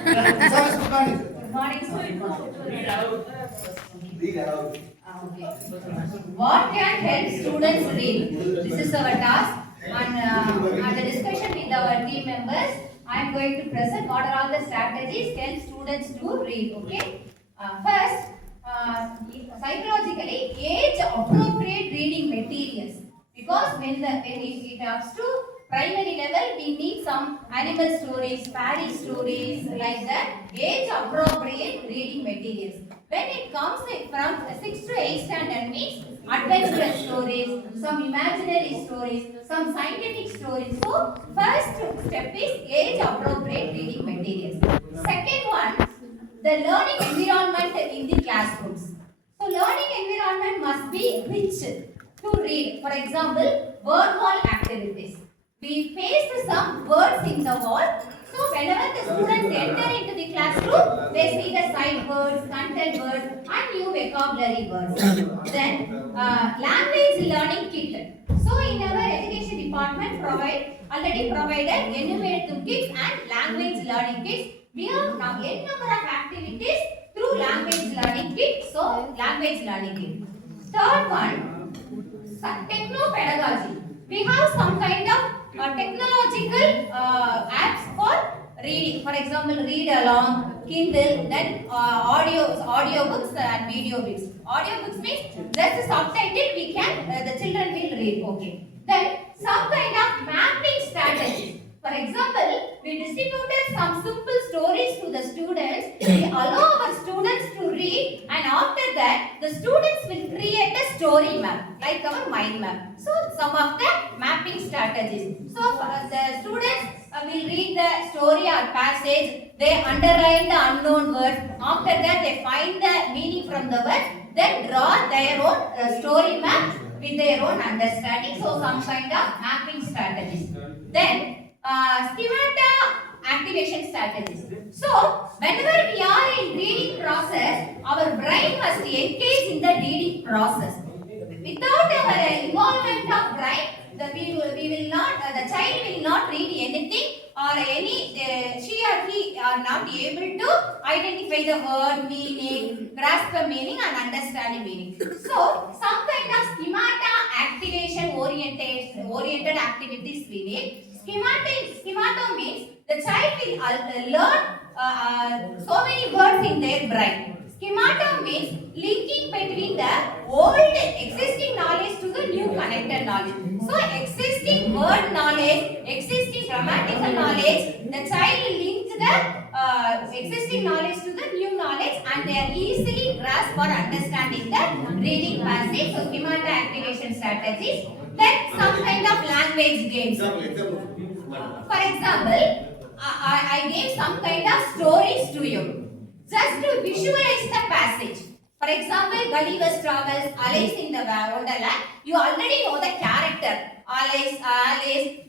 Good morning, sir. Okay. What can help students read? This is our task, and the discussion with our team members, I am going to present what are all the strategies help students to read. Okay. First, psychologically, age appropriate reading materials, because when it comes to primary level, we need some animal stories, fairy stories, like that, age appropriate reading materials. When it comes from 6 to 8 standard means adventurous stories, some imaginary stories, some scientific stories. So first step is age appropriate reading materials. Second one, the learning environment in the classrooms. So learning environment must be rich to read. For example, word wall activities. We paste some words in the wall. So whenever the students enter into the classroom, they see the sight words, content words, and new vocabulary words. Then language learning kit. So in our education department already provided enumerative kits and language learning kits. We have now n number of activities through language learning kit. So language learning kit. Third one, techno-pedagogy. We have some kind of technological apps for reading. For example, read along, Kindle, then audio books and video books. Audio books means just a subtitle we can, the children will read. Okay. Then some kind of mapping strategies. For example, we distributed some simple stories to the students. We allow our students to read, and after that, the students will create a story map, like our mind map. So, some of the mapping strategies. So, the students will read the story or passage, they underline the unknown words. After that, they find the meaning from the words, then draw their own story map with their own understanding. So, some kind of mapping strategies. Then, schemata activation strategies. So, whenever we are in reading process, our brain must engage in the reading process. Without our involvement of brain, the child will not read anything, or she or he are not able to identify the word meaning, grasp the meaning and understand the meaning. So, some kind of schemata activation oriented activities we need. Schemata means the child will learn so many words in their brain. Schemata means linking between the old existing knowledge to the new connected knowledge. So existing word knowledge, existing grammatical knowledge, the child will link the existing knowledge to the new knowledge, and they are easily grasp or understanding the reading passage. So schemata activation strategies. Then some kind of language games. For example, I gave some kind of stories to you, just to visualize the passage. For example, Gulliver's Travels, Alice in the Wonderland. You already know the character, Alice,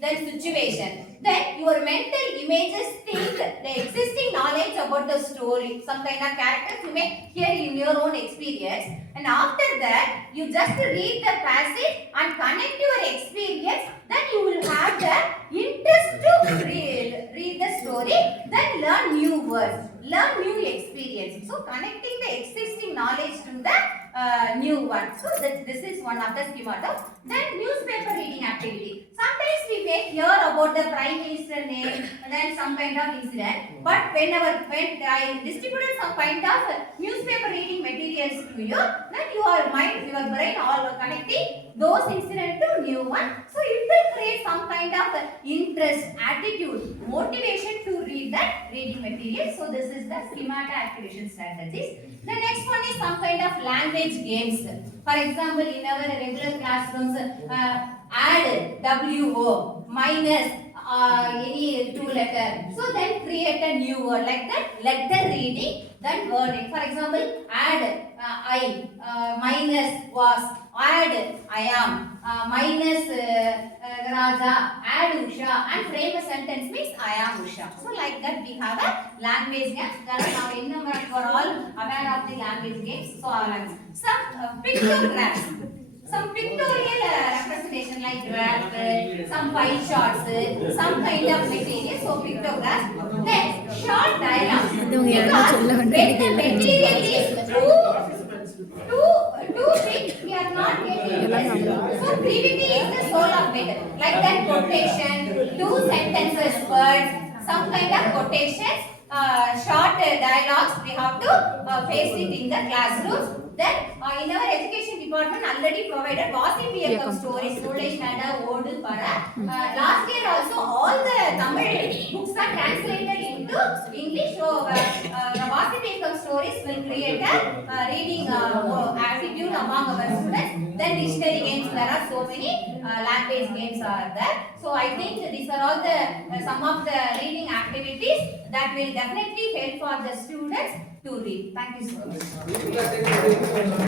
then situation. Then your mental images think the existing knowledge about the story, some kind of characters you may hear in your own experience. And after that, you just read the passage and connect your experience. Then you will have the interest to read the story. Then learn new words, learn new experience. So connecting the existing knowledge to the new one. So this is one of the schemata. Then newspaper reading activity. Sometimes we may hear about the Prime Minister name and then some kind of incident. But when I distributed some kind of newspaper reading materials to you, then your brain all connecting those incidents to new one. So it will create some kind of interest, attitude, motivation to read that reading material. So this is the schemata activation strategies. The next one is some kind of language games. For example, in our regular classrooms, add WO minus any two letter. So then create a new word like that. Letter reading, then wording. For example, add I minus was, add I am, minus Raja, add Usha, and frame a sentence means I am Usha. So like that we have a language games. Now in number for all aware of the language games. So some pictographs. Some pictorial representation like graph, some pie charts, some kind of material, so pictographs. Then short dialogues. இவங்க யாரும் சொல்ல when வேண்டியது the material is too big, we are not getting it. So brevity is the soul of matter. Like that quotation, 2 sentences words, some kind of quotations, short dialogues, we have to face it in the classrooms. Then in our education department already provided Vasim Piyakam stories, Sulai Nada, Odu Para. Last year also all the Tamil books are translated into English. So Vasim Piyakam stories will create a reading attitude among our students. Then dictionary games, there are so many language games are there. So I think these are all the some of the reading activities that will definitely help for the students to read. Thank you so much.